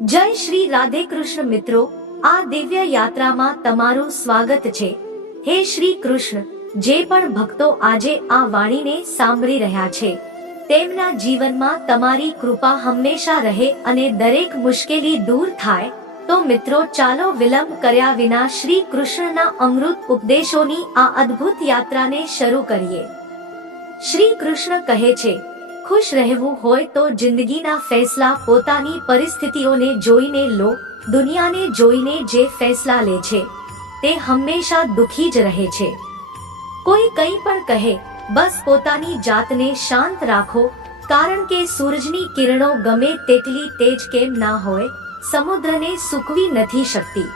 જય શ્રી રાધે કૃષ્ણ મિત્રો, આ દિવ્ય યાત્રામાં તમારું સ્વાગત છે। હે શ્રી કૃષ્ણ, જે પણ ભક્તો આજે આ વાણીને સાંભળી રહ્યા છે તેમના જીવનમાં તમારી કૃપા હંમેશા રહે અને દરેક મુશ્કેલી દૂર થાય। તો મિત્રો ચાલો વિલંબ કર્યા વિના શ્રી કૃષ્ણના અમૃત ઉપદેશોની આ અદ્ભુત યાત્રાને શરૂ કરીએ। શ્રી કૃષ્ણ કહે છે, ખુશ રહેવું હોય તો જિંદગીના ફેસલા પોતાની પરિસ્થિતિઓને જોઈને લો। દુનિયાને જોઈને જે ફેસલા લે છે તે હંમેશા દુખી જ રહે છે। કોઈ કંઈ પણ કહે, બસ પોતાની જાતને શાંત રાખો, કારણ કે સૂરજની કિરણો ગમે તેટલી તેજ કેમ ના હોય, સમુદ્રને સૂકવી નથી શકતી।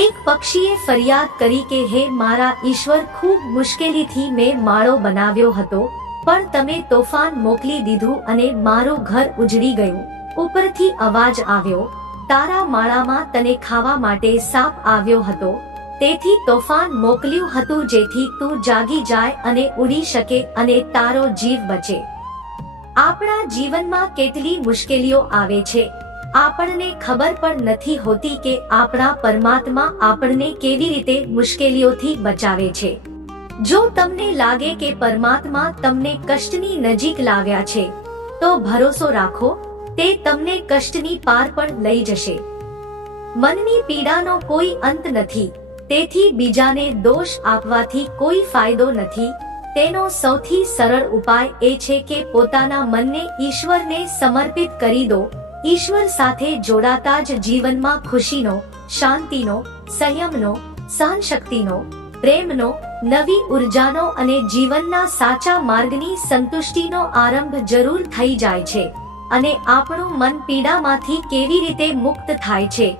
એક પક્ષીએ ફરિયાદ કરી કે હે મારા ઈશ્વર, ખૂબ મુશ્કેલીથી મેં માળો બનાવ્યો હતો, પણ તમે તોફાન મોકલી દીધું અને મારું ઘર ઉજળી ગયું। ઉપરથી અવાજ આવ્યો, તારા માળામાં તને ખાવા માટે સાપ આવ્યો હતો, તેથી તોફાન મોકલ્યું હતું જેથી તું જાગી જાય અને ઉડી શકે અને તારો જીવ બચે। આપણા જીવનમાં કેટલી મુશ્કેલીઓ આવે છે, આપણને ખબર પણ નથી હોતી કે આપણા પરમાત્મા આપણને કેવી રીતે મુશ્કેલીઓથી બચાવે છે। જો તમને લાગે કે પરમાત્મા તમને કષ્ટની નજીક લાવ્યા છે, તો ભરોસો રાખો, તે તમને કષ્ટની પાર પણ લઈ જશે। મનની પીડાનો કોઈ અંત નથી, તેથી બીજાને દોષ આપવાથી કોઈ ફાયદો નથી। તેનો સૌથી સરળ ઉપાય એ છે કે પોતાના મનને ઈશ્વરને સમર્પિત કરી દો। ઈશ્વર સાથે જોડાતા જ જીવનમાં ખુશીનો, શાંતિનો, સંયમનો, સહનશક્તિનો, પ્રેમનો, નવી ઉર્જાનો અને જીવનના સાચા માર્ગની સંતુષ્ટિનો આરંભ જરૂર થઈ જાય છે અને આપણું મન પીડામાંથી કેવી રીતે મુક્ત થાય છે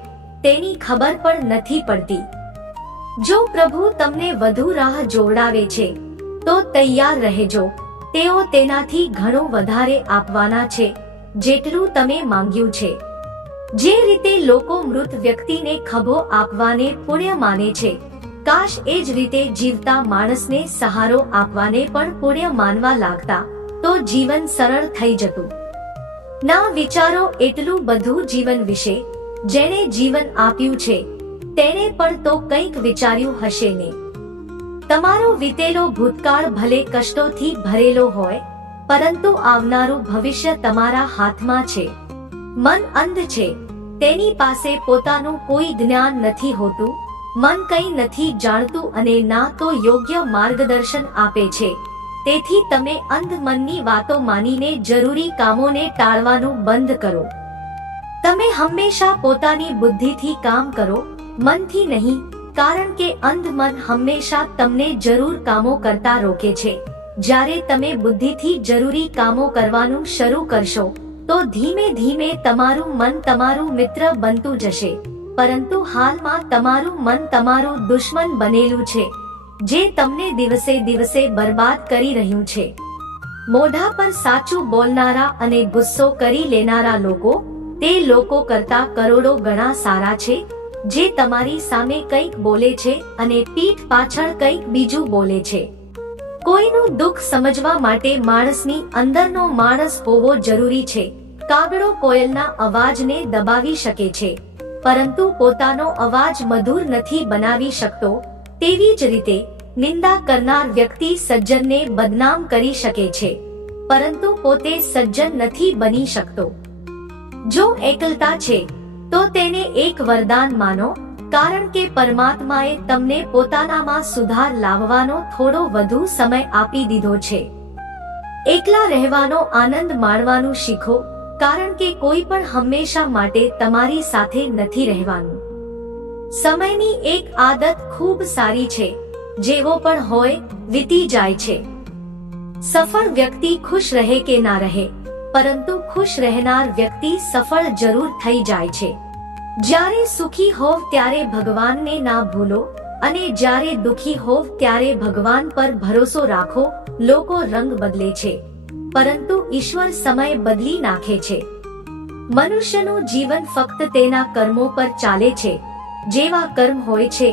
તેની ખબર પણ નથી પડતી। જો પ્રભુ તમને વધુ રાહ જોડાવે છે તો તૈયાર રહેજો, તેઓ તેનાથી ઘણું વધારે આપવાના છે જેટલું તમે માંગ્યું છે। જે રીતે લોકો મૃત વ્યક્તિને ખભો આપવાને પુણ્ય માને છે, કાશ એ જ રીતે જીવતા માણસને સહારો આપવાને પણ પુણ્ય માનવા લાગતા, તો જીવન સરળ થઈ જતું। ના વિચારો એટલું બધું જીવન વિશે, જેણે જીવન આપ્યું છે તેણે પણ તો કંઈક વિચાર્યું હશે ને। તમારો વીતેલો ભૂતકાળ ભલે કષ્ટોથી ભરેલો હોય, પરંતુ આવનારું ભવિષ્ય તમારા હાથમાં છે। મન અંધ છે, તેની પાસે પોતાનું કોઈ જ્ઞાન નથી હોતું। મન કંઈ નથી જાણતું અને ના તો યોગ્ય માર્ગદર્શન આપે છે, તેથી તમે અંધ મનની વાતો માનીને જરૂરી કામોને ટાળવાનું બંધ કરો। તમે હંમેશા પોતાની બુદ્ધિથી કામ કરો, મનથી નહીં, કારણ કે અંધ મન હંમેશા તમને જરૂર કામો કરતા રોકે છે। જ્યારે તમે બુદ્ધિથી જરૂરી કામો કરવાનું શરૂ કરશો તો ધીમે ધીમે તમારું મન તમારું મિત્ર બનતું જશે, પરંતુ હાલમાં તમારું મન તમારું દુશ્મન બનેલું છે, જે તમને દિવસે દિવસે બરબાદ કરી રહ્યું છે। મોઢા પર સાચું બોલનારા અને ગુસ્સો કરી લેનારા લોકો તે લોકો કરતા કરોડો ગણા સારા છે, જે તમારી સામે કંઈક બોલે છે અને પીઠ પાછળ કંઈક બીજું બોલે છે। કોઈનું દુઃખ સમજવા માટે માણસની અંદરનો માણસ હોવો જરૂરી છે। કાગડો કોયલના અવાજને દબાવી શકે છે, પરંતુ પોતાનો અવાજ મધુર નથી બનાવી શકતો। તેવી જ રીતે નિંદા કરનાર વ્યક્તિ સજ્જનને બદનામ કરી શકે છે, પરંતુ પોતે સજ્જન નથી બની શકતો। જો એકલતા છે તો તેને એક વરદાન માનો, કારણ કે પરમાત્માએ તમને પોતાનામાં સુધાર લાવવાનો થોડો વધુ સમય આપી દીધો છે। એકલા રહેવાનો આનંદ માણવાનું શીખો, કારણ કે કોઈ પણ હંમેશા માટે તમારી સાથે નથી રહેવાનું। સમયની એક આદત ખૂબ સારી છે, જેવો પણ હોય વીતી જાય છે। સફળ વ્યક્તિ ખુશ રહે કે ના રહે, પરંતુ ખુશ રહેનાર વ્યક્તિ સફળ જરૂર થઈ જાય છે। જ્યારે સુખી હોવ ત્યારે ભગવાનને ના ભૂલો અને જ્યારે દુખી હોવ ત્યારે ભગવાન પર ભરોસો રાખો। લોકો રંગ બદલે છે, પરંતુ ઈશ્વર સમય બદલી નાખે છે। મનુષ્યનું જીવન ફક્ત તેના કર્મો પર ચાલે છે। જેવા કર્મ હોય છે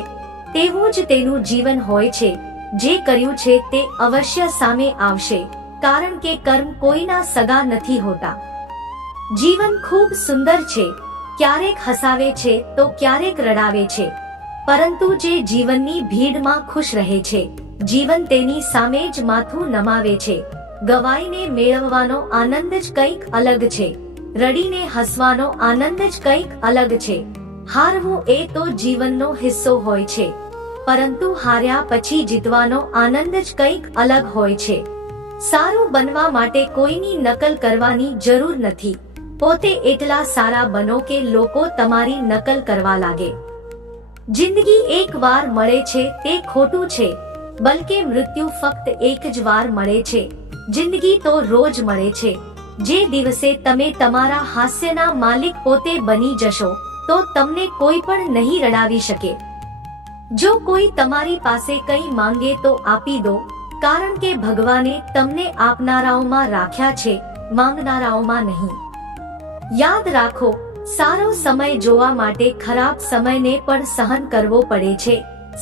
તેવું જ તેનું જીવન હોય છે। જે કર્યું છે તે અવશ્ય સામે આવશે, કારણ કે કર્મ કોઈના સગા નથી હોતા। જીવન ખૂબ સુંદર છે, ક્યારેક હસાવે છે તો ક્યારેક રડાવે છે, પરંતુ જે જીવનની ભીડમાં ખુશ રહે છે, જીવન તેની સામે જ માથું નમાવે છે. ગવાઈને મેળવવાનો આનંદ જ કંઈક અલગ છે, રડીને હસવાનો આનંદ જ કંઈક અલગ છે. હારવું એ તો જીવનનો હિસ્સો હોય છે, પરંતુ હાર્યા પછી જીતવાનો આનંદ જ કંઈક અલગ હોય છે. સારું બનવા માટે કોઈની નકલ કરવાની જરૂર નથી. પોતે એટલા સારા બનો કે લોકો તમારી નકલ કરવા લાગે. જિંદગી એક વાર મળે છે તે ખોટું છે, બલકે મૃત્યુ ફક્ત એક જ વાર મળે છે. જિંદગી તો રોજ મળે છે. જે દિવસે તમે તમારા હાસ્યના માલિક પોતે બની જશો તો તમને કોઈ પણ નહીં રડાવી શકે. જો કોઈ તમારી પાસે કંઈ માંગે તો આપી દો, કારણ કે ભગવાને તમને આપનારાઓમાં રાખ્યા છે, માંગનારાઓમાં નહીં. યાદ રાખો, સારો સમય જોવા માટે ખરાબ સમયને પણ સહન કરવો પડે છે.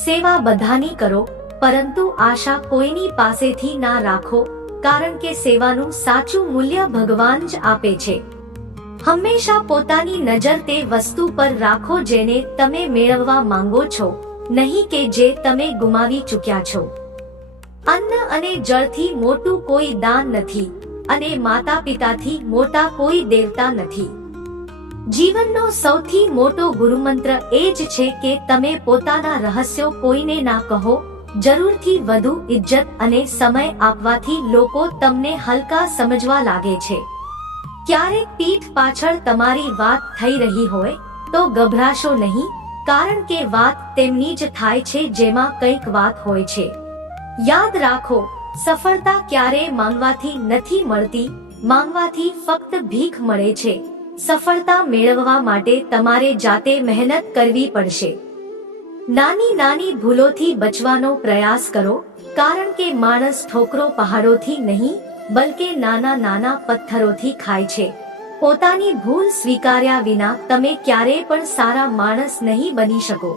સેવા બધાની કરો, પરંતુ આશા કોઈની પાસેથી ના રાખો, કારણ કે સેવાનું સાચું મૂલ્ય ભગવાન જ આપે છે. હંમેશા પોતાની નજર તે વસ્તુ પર રાખો જેને તમે મેળવવા માંગો છો, નહીં કે જે તમે ગુમાવી ચૂક્યા છો. અન્ન અને જળથી મોટું કોઈ દાન નથી, અને માતા પિતાથી મોટા કોઈ દેવતા નથી. જીવનનો સૌથી મોટો ગુરુમંત્ર એ જ છે કે તમે પોતાના રહસ્યો કોઈને ના કહો. જરૂરથી વધુ ઇજ્જત અને સમય આપવાથી લોકો તમને હલકા સમજવા લાગે છે. ક્યારેક પીઠ પાછળ તમારી વાત થઈ રહી હોય તો ગભરાશો નહીં, કારણ કે વાત તેમની જ થાય છે જેમાં કંઈક વાત હોય છે. યાદ રાખો, સફળતા ક્યારેય માંગવાથી નથી મળતી, માંગવાથી ફક્ત ભીખ મળે છે. સફળતા મેળવવા માટે તમારે જાતે મહેનત કરવી પડશે. નાની નાની ભૂલોથી બચવાનો પ્રયાસ કરો, કારણ કે માણસ ઠોકરો પહાડોથી નહીં, બલકે નાના નાના પથ્થરોથી ખાય છે. પોતાની ભૂલ સ્વીકાર્યા વિના તમે ક્યારેય પણ સારા માણસ નહીં બની શકો.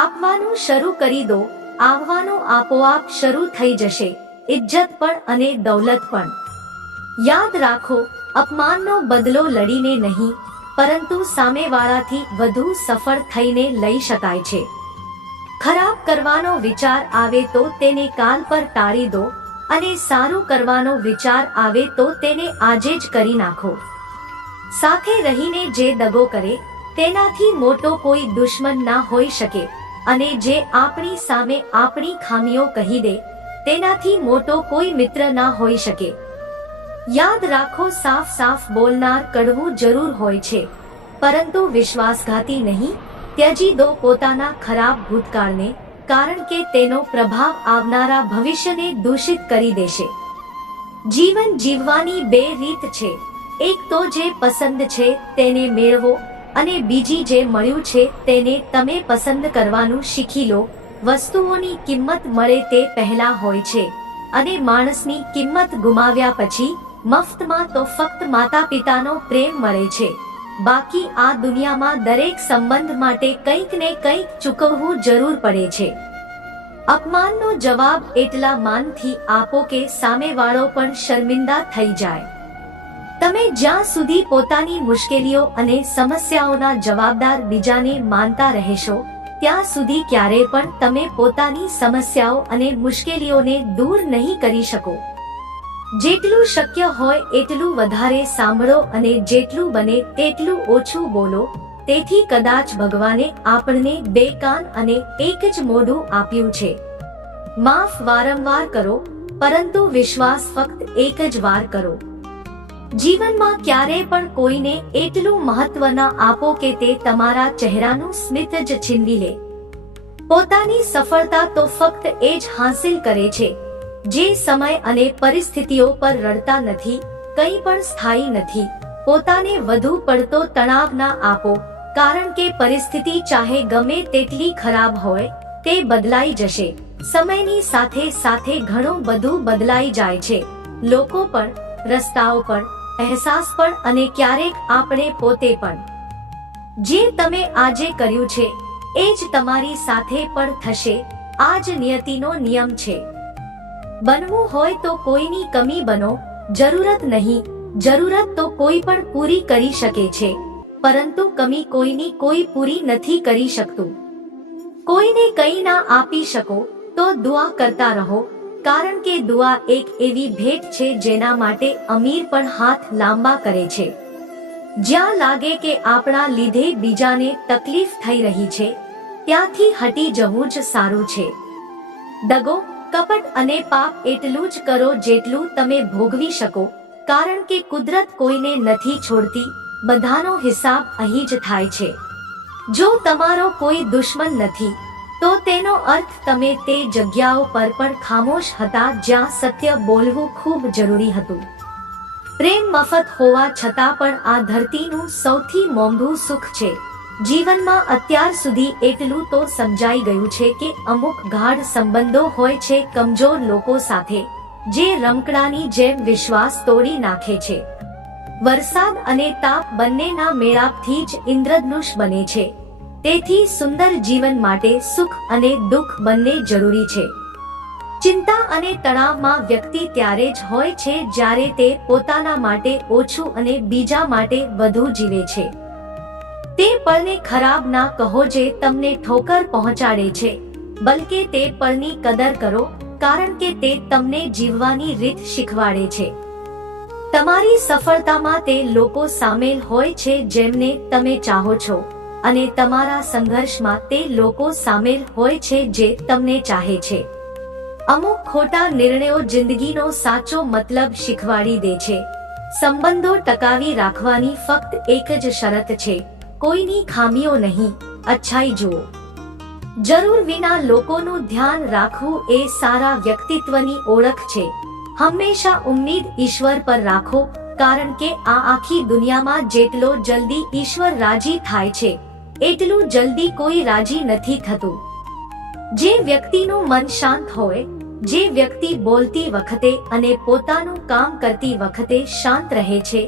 આપવાનું શરૂ કરી દો, આવવાનું આપોઆપ શરૂ થઈ જશે, ઇજ્જત પણ અને દૌલત પણ. યાદ રાખો, અપમાનનો બદલો લડીને નહીં, પરંતુ સામેવાળાથી વધુ સફળ થઈને લઈ શકાય છે. ખરાબ કરવાનો વિચાર આવે તો તેને કાલ પર ટાળી દો, અને સારું કરવાનો વિચાર આવે તો તેને આજે જ કરી નાખો. સાથે રહીને જે દગો કરે તેનાથી મોટો કોઈ દુશ્મન ના હોઈ શકે, અને જે આપણી સામે આપણી ખામીઓ કહી દે તેનાથી મોટો કોઈ મિત્ર ના હોઈ શકે. યાદ રાખો, સાફ સાફ બોલનાર કડવું જરૂર હોય છે, પરંતુ વિશ્વાસઘાતી નહીં. ત્યજી દો પોતાના ખરાબ ભૂતકાળને, કારણ કે તેનો પ્રભાવ આવનારા ભવિષ્યને દૂષિત કરી દેશે. જીવન જીવવાની બે રીત છે. એક તો જે પસંદ છે તેને મેળવો, અને બીજી જે મળ્યું છે તેને તમે પસંદ કરવાનું શીખી લો. વસ્તુઓની કિંમત મળે તે પહેલા હોય છે, અને માણસની કિંમત ગુમાવ્યા પછી મફતમાં તો ફક્ત માતા પિતાનો પ્રેમ મળે છે. બાકી આ દુનિયામાં દરેક સંબંધ માટે કંઈક ને કંઈક ચૂકવવું જરૂર પડે છે. અપમાનનો જવાબ એટલા માનથી આપો કે સામેવાળો પણ શર્મિંદા થઈ જાય. તમે જ્યાં સુધી પોતાની મુશ્કેલીઓ અને સમસ્યાઓના જવાબદાર બીજાને માનતા રહેશો, ત્યાં સુધી ક્યારેય પણ તમે પોતાની સમસ્યાઓ અને મુશ્કેલીઓને દૂર નહીં કરી શકો. જેટલું શક્ય હોય એટલું વધારે સાંભળો, અને જેટલું બને તેટલું ઓછું બોલો. તેથી કદાચ ભગવાને આપણને બે કાન અને એક જ મોઢું આપ્યું છે. માફ વારંવાર કરો, પરંતુ વિશ્વાસ ફક્ત એક જ વાર કરો. જીવનમાં ક્યારેય પણ કોઈને એટલું મહત્વ ન આપો કે તે તમારા ચહેરાનું સ્મિત જ છીનવી લે. પોતાની સફળતા તો ફક્ત એ જ હાંસિલ કરે છે જે સમય અને પરિસ્થિતિઓ પર રડતા નથી. કંઈ પણ સ્થાયી નથી. પોતાને વધુ પડતો તણાવ ના આપો, કારણ કે પરિસ્થિતિ ચાહે ગમે તેટલી ખરાબ હોય, તે બદલાઈ જશે. સમયની સાથે સાથે ઘણું બધું બદલાઈ જાય છે. લોકો પણ, રસ્તાઓ પણ, અહેસાસ પણ, અને ક્યારેક આપણે પોતે પણ. જે તમે આજે કર્યું છે એ જ તમારી સાથે પણ થશે. આ જ નિયતિનો નિયમ છે. બનવું હોય તો કોઈની કમી બનો, જરૂરત નહીં. જરૂરત તો કોઈ પણ પૂરી કરી શકે છે. પરંતુ કમી કોઈની કોઈ પૂરી નથી કરી શકતું. કોઈને કંઈ ના આપી શકો તો દુઆ કરતા રહો, કારણ કે દુઆ એક એવી ભેટ છે જેના માટે અમીર પણ હાથ લાંબા કરે છે. જ્યાં લાગે કે આપણા લીધે બીજાને તકલીફ થઈ રહી છે, ત્યાંથી હટી જવું જ સારું છે. દગો, કપટ અને પાપ એટલું જ કરો જેટલું તમે ભોગવી શકો, કારણ કે કુદરત કોઈને નથી છોડતી. બધાનો હિસાબ અહીં જ થાય છે. જો તમારો કોઈ દુશ્મન નથી તો તેનો અર્થ તમે તે જગ્યાઓ પર પણ ખામોશ હતા જ્યાં સત્ય બોલવું ખૂબ જરૂરી હતું. પ્રેમ મફત હોવા છતાં પણ આ ધરતીનું સૌથી મોંઘું સુખ છે. જીવનમાં અત્યાર સુધી એટલું તો સમજાઈ ગયું છે કે અમુક ગાઢ સંબંધો હોય છે કમજોર લોકો સાથે, જે રમકડાની જેમ વિશ્વાસ તોડી નાખે છે. વરસાદ અને તાપ બંનેના મેળાપથી જ ઇન્દ્રધનુષ બને છે. તેથી સુંદર જીવન માટે સુખ અને દુઃખ બંને જરૂરી છે. ચિંતા અને તણાવમાં વ્યક્તિ ત્યારે જ હોય છે જ્યારે તે પોતાના માટે ઓછું અને બીજા માટે વધુ જીવે છે. તે પળને ખરાબ ના કહો જે તમને ઠોકર પહોંચાડે છે, બલકે તે પળની કદર કરો, કારણ કે તે તમને જીવવાની રીત શીખવાડે છે. તમારી સફળતામાં તે લોકો સામેલ હોય છે જેમને તમે ચાહો છો, અને તમારા સંઘર્ષમાં તે લોકો સામેલ હોય છે જે તમને ચાહે છે. અમુક ખોટા નિર્ણયો જિંદગીનો સાચો મતલબ શીખવાડી દે છે. સંબંધો ટકાવી રાખવાની ફક્ત એક જ શરત છે, કોઈની ખામીઓ નહીં, અચ્છાઈ જુઓ. જરૂર વિના લોકોનું ધ્યાન રાખવું એ સારા વ્યક્તિત્વની ઓળખ છે. હંમેશા ઉમ્મીદ ઈશ્વર પર રાખો, કારણ કે આ આખી દુનિયામાં જેટલો જલ્દી ઈશ્વર રાજી થાય છે, એટલું જલ્દી કોઈ રાજી નથી થતું. જે વ્યક્તિનું મન શાંત હોય, જે વ્યક્તિ બોલતી વખતે અને પોતાનું કામ કરતી વખતે શાંત રહે છે,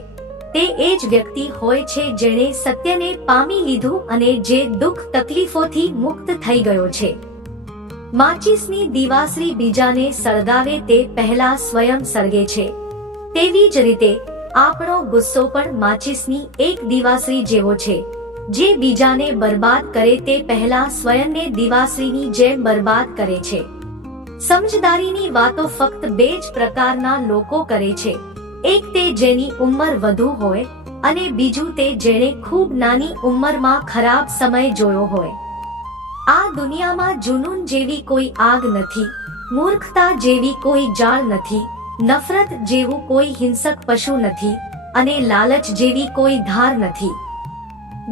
તે એ જ વ્યક્તિ હોય છે જેણે સત્યને પામી લીધું અને જે દુઃખ તકલીફોથી મુક્ત થઈ ગયો છે. માચીસની દિવાસળી બીજાને સળગાવે તે પહેલા સ્વયં સળગે છે. તેવી જ રીતે આપણો ગુસ્સો પણ માચીસની એક દિવાસળી જેવો છે, જે બીજાને બરબાદ કરે તે પહેલા સ્વયંને દિવાસળીની જેમ બરબાદ કરે છે. સમજદારીની વાતો ફક્ત બે જ પ્રકારના લોકો કરે છે. એક તે જેની ઉંમર વધુ હોય, અને બીજું તે જેણે ખૂબ નાની ઉંમરમાં ખરાબ સમય જોયો હોય. આ દુનિયામાં જુનૂન જેવી કોઈ આગ નથી, મૂર્ખતા જેવી કોઈ જાળ નથી, નફરત જેવું કોઈ હિંસક પશુ નથી, અને લાલચ જેવી કોઈ ધાર નથી.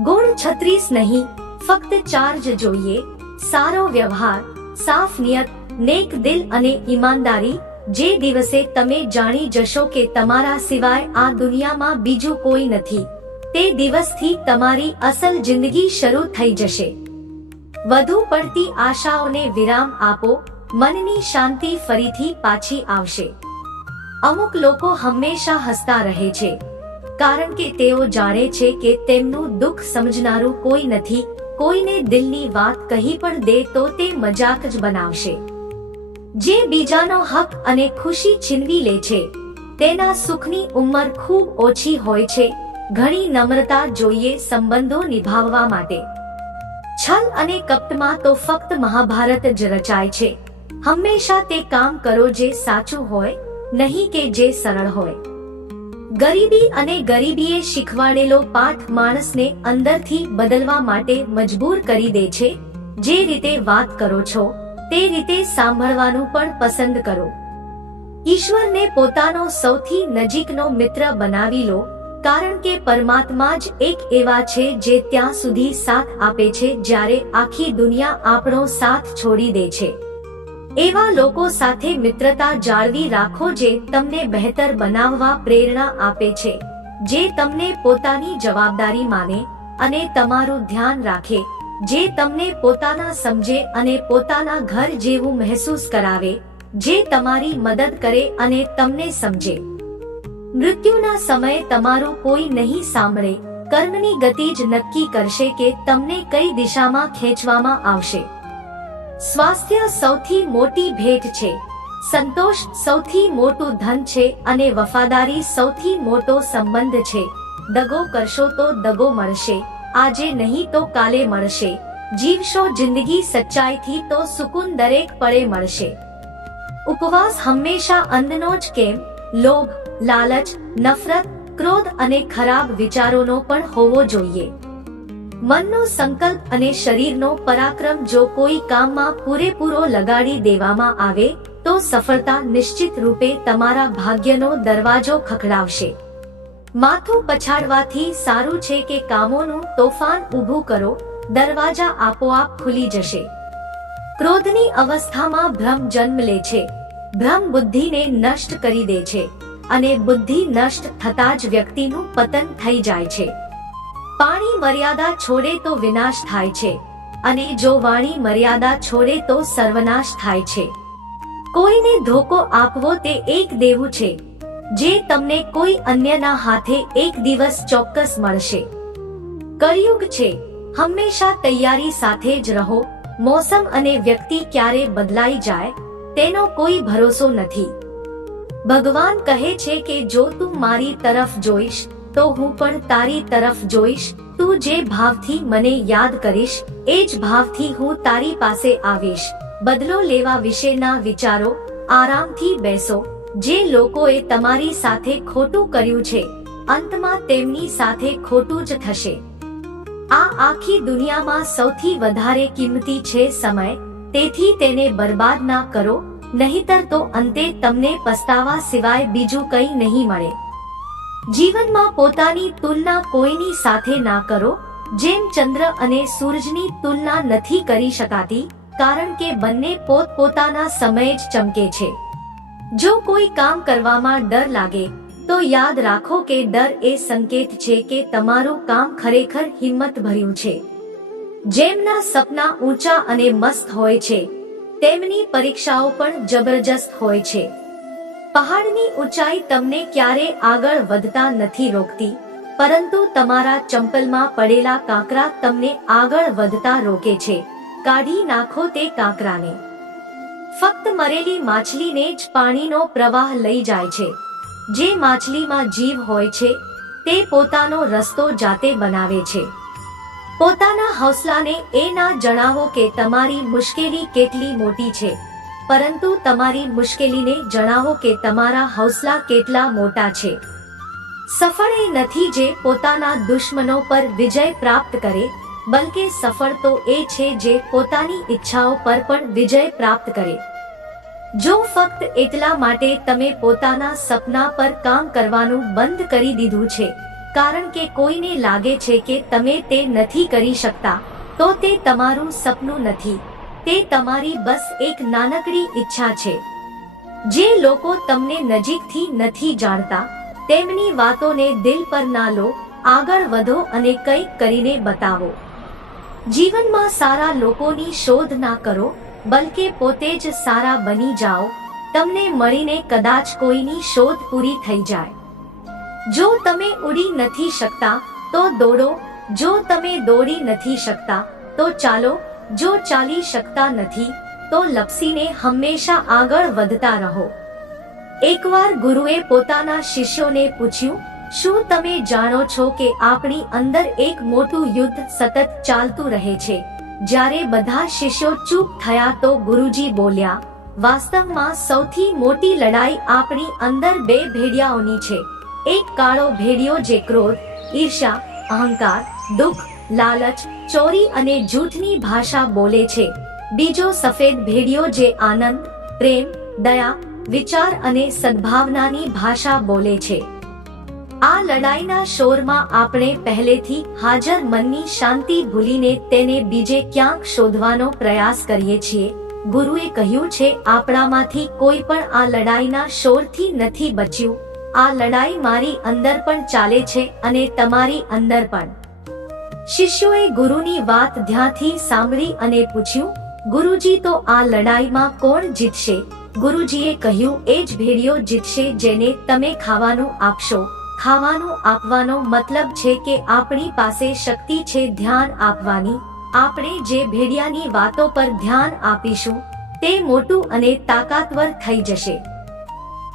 ગુણ 36 નહીં, ફક્ત 4 જ જોઈએ: સારો વ્યવહાર, સાફ નિયત, નેક દિલ અને ઈમાનદારી. જે દિવસે તમે જાણી જશો કે તમારા સિવાય આ દુનિયામાં બીજું કોઈ નથી, તે દિવસથી તમારી અસલ જિંદગી શરૂ થઈ જશે. વધુ પડતી આશાઓને વિરામ આપો, મનની શાંતિ ફરીથી પાછી આવશે. અમુક લોકો હંમેશા હસતા રહે છે, કારણ કે તેઓ જાણે છે કે તેમનું દુઃખ સમજનારું કોઈ નથી. કોઈને દિલની વાત કહી પણ દે તો તે મજાક જ બનાવશે. જે બીજાનો હક અને ખુશી છીનવી લે છે, તેના સુખની ઉંમર ખૂબ ઓછી હોય છે. ઘણી નમ્રતા જોઈએ સંબંધો નિભાવવા માટે. છલ અને કપટમાં તો ફક્ત મહાભારત જ રચાય છે. હંમેશા તે કામ કરો જે સાચું હોય, નહીં કે જે સરળ હોય. ગરીબી અને ગરીબીએ શીખવાડેલો પાઠ માણસને અંદરથી બદલવા માટે મજબૂર કરી દે છે. જે રીતે વાત કરો છો, તે રીતે સાંભળવાનું પણ પસંદ કરો. ઈશ્વરને પોતાનો સૌથી નજીકનો મિત્ર બનાવી લો, કારણ કે પરમાત્મા જ એક એવા છે જે ત્યાં સુધી સાથ આપે છે જ્યારે આખી દુનિયા આપણો સાથ છોડી દે છે. એવા લોકો સાથે મિત્રતા જાળવી રાખો જે તમને બહેતર બનાવવા પ્રેરણા આપે છે, જે તમને પોતાની જવાબદારી માને અને તમારું ધ્યાન રાખે, જે તમને પોતાના સમજે અને પોતાના ઘર જેવું મહેસૂસ કરાવે, જે તમારી મદદ કરે અને તમને સમજે. મૃત્યુના સમયે તમારું કોઈ નહીં સાંભળે. કર્મની ગતિ જ નક્કી કરશે કે તમને કઈ દિશામાં ખેંચવામાં આવશે. સ્વાસ્થ્ય સૌથી મોટી ભેટ છે, સંતોષ સૌથી મોટું ધન છે અને વફાદારી સૌથી મોટો સંબંધ છે. દગો કરશો તો દગો મળશે, આજે નહીં તો કાલે મળશે, જીવશો જિંદગી સચ્ચાઈથી તો સુકૂન દરેક પળે મળશે. ઉપવાસ હંમેશા અંધનો જ કેમ? લોભ, લાલચ, નફરત, ક્રોધ અને ખરાબ વિચારોનો પણ હોવો જોઈએ. મનનો સંકલ્પ અને શરીરનો પરાક્રમ જો કોઈ કામમાં પૂરેપૂરો લગાડી દેવામાં આવે તો સફળતા નિશ્ચિત રૂપે તમારા ભાગ્યનો દરવાજો ખખડાવશે. માથું પછાડવાથી સારું છે કે કામોનું તોફાન ઊભું કરો, દરવાજા આપોઆપ ખુલી જશે. ક્રોધની અવસ્થામાં ભ્રમ જન્મ લે છે. ભ્રમ બુદ્ધિને નષ્ટ કરી દે છે અને બુદ્ધિ નષ્ટ થતાં જ વ્યક્તિનું પતન થઈ જાય છે. પાણી મર્યાદા છોડે તો વિનાશ થાય છે અને જો વાણી મર્યાદા છોડે તો સર્વનાશ થાય છે. કોઈને ધોકો આપવો તે એક દેવું છે જે તમને કોઈ અન્યના હાથે એક દિવસ ચોક્કસ મળશે. કળિયુગ છે, હંમેશા તૈયારી સાથે જ રહો. મોસમ અને વ્યક્તિ ક્યારે બદલાઈ જાય તેનો કોઈ ભરોસો નથી. ભગવાન કહે છે કે જો તું મારી તરફ જોઈશ તો હું પણ તારી તરફ જોઈશ. તું જે ભાવથી મને યાદ કરીશ એ જ ભાવથી હું તારી પાસે આવીશ. બદલો લેવા વિશેના વિચારો, આરામથી બેસો. જે લોકોએ તમારી સાથે ખોટું કર્યું છે અંતમાં તેમની સાથે ખોટું જ થશે. આ આખી દુનિયામાં સૌથી વધારે કિંમતી છે સમય, તેથી તેને બરબાદ ના કરો, નહીતર તો અંતે તમને પસ્તાવા સિવાય બીજું કંઈ નહીં મળે. જીવનમાં પોતાની તુલના કોઈની સાથે ના કરો. જેમ ચંદ્ર અને સૂરજની તુલના નથી કરી શકાતી, કારણ કે બંને પોતપોતાના સમયે જ ચમકે છે. જો કોઈ કામ કરવામાં ડર લાગે તો યાદ રાખો કે ડર એ સંકેત છે કે તમારું કામ ખરેખર હિંમત ભર્યું છે. જેમના સપના ઊંચા અને મસ્ત હોય છે તેમની પરીક્ષાઓ પણ જબરજસ્ત હોય છે. પહાડની ઊંચાઈ તમને ક્યારે આગળ વધતા નથી રોકતી, પરંતુ તમારા ચંપલમાં પડેલા કાંકરા તમને આગળ વધતા રોકે છે. કાઢી નાખો તે કાંકરાને. ફક્ત મરેલી માછલીને જ પાણીનો પ્રવાહ લઈ જાય છે. જે માછલીમાં જીવ હોય છે તે પોતાનો રસ્તો જાતે બનાવે છે. પોતાના હૌસલાને એ ના જણાવો કે તમારી મુશ્કેલી કેટલી મોટી છે, પરંતુ તમારી મુશ્કેલીને જણાવો કે તમારા હૌસલા કેટલા મોટા છે. સફળ એ નથી જે પોતાના દુશ્મનો પર વિજય પ્રાપ્ત કરે, બલકે સફળ તો એ છે જે પોતાની ઈચ્છાઓ પર પણ વિજય પ્રાપ્ત કરે. જો ફક્ત એટલા માટે તમે પોતાના સપના પર કામ કરવાનું બંધ કરી દીધું છે કારણ કે કોઈને લાગે છે કે તમે તે નથી કરી શકતા, તો તે તમારું સપનું નથી, તે તમારી બસ એક નાનકડી ઈચ્છા છે. જે લોકો તમને નજીકથી નથી જાણતા તેમની વાતોને દિલ પર ના લો, આગળ વધો અને કંઈક કરીને બતાવો. જીવનમાં સારા લોકોની શોધ ના કરો, બલકે પોતે જ સારા બની જાઓ. તમને મળીને કદાચ કોઈની શોધ પૂરી થઈ જાય. જો તમે ઉડી નથી શકતા તો દોડો, જો તમે દોડી નથી શકતા તો ચાલો, જો ચાલી શકતા નથી તો લપસીને હંમેશા આગળ વધતા રહો. એકવાર ગુરુએ પોતાના શિષ્યોને પૂછ્યું, શું તમે જાણો છો કે આપણી અંદર એક મોટું યુદ્ધ સતત ચાલતું રહે છે? જ્યારે બધા શિષ્યો ચૂપ થયા તો ગુરુજી બોલ્યા, વાસ્તવમાં સૌથી મોટી લડાઈ આપણી અંદર બે ભેડિયાઓની છે. એક કાળો ભેડિયો જે ક્રોધ, ઈર્ષ્યા, અહંકાર, દુઃખ, લાલચ, ચોરી અને જૂઠની ભાષા બોલે છે. બીજો સફેદ ભેડિયો જે આનંદ, પ્રેમ, દયા, વિચાર અને સદ્ભાવનાની ભાષા બોલે છે. આ લડાઈના શોરમાં આપણે પહેલેથી હાજર મનની શાંતિ ભૂલીને તેને બીજે ક્યાંક શોધવાનો પ્રયાસ કરીએ છીએ. ગુરુએ કહ્યું છે, આપણામાંથી કોઈ પણ આ લડાઈના શોરથી નથી બચ્યું. આ લડાઈ મારી અંદર પણ ચાલે છે અને તમારી અંદર પણ. શિષ્યોએ ગુરુની વાત ધ્યાનથી સાંભળી અને પૂછ્યું, ગુરુજી, તો આ લડાઈમાં કોણ જીતશે? ગુરુજીએ કહ્યું, એ જ ભેડિયો જીતશે જેને તમે ખાવાનું આપશો. ખાવાનું આપવાનો મતલબ છે કે આપણી પાસે શક્તિ છે ધ્યાન આપવાની. આપણે જે ભેડિયાની વાતો પર ધ્યાન આપીશું તે મોટું અને તાકાતવર થઈ જશે.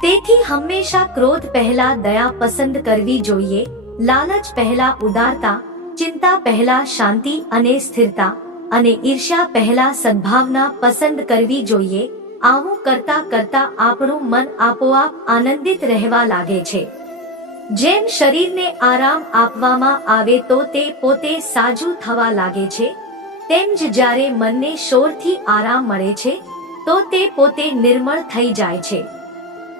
તેથી હંમેશા ક્રોધ પહેલા દયા પસંદ કરવી જોઈએ. લાલચ પહેલા ઉદારતા, ચિંતા પહેલા શાંતિ અને સ્થિરતા, અને ઈર્ષ્યા પહેલા સદ્ભાવના પસંદ કરવી જોઈએ. આવું કરતા કરતા આપણું મન આપોઆપ આનંદિત રહેવા લાગે છે. જેમ શરીરને આરામ આપવામાં આવે તો તે પોતે સાજું થવા લાગે છે, તેમ જ જ્યારે મનને શોરથી આરામ મળે છે તો તે પોતે નિર્મળ થઈ જાય છે.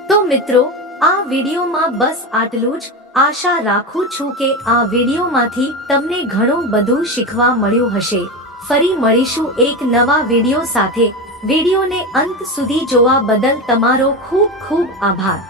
તો મિત્રો, આ વિડીયોમાં બસ આટલું જ. આશા રાખું છું કે આ વિડીયોમાંથી તમને ઘણું બધું શીખવા મળ્યું હશે. ફરી મળીશું એક નવા વિડીયો સાથે. વિડીયોને અંત સુધી જોવા બદલ તમારો ખૂબ ખૂબ આભાર.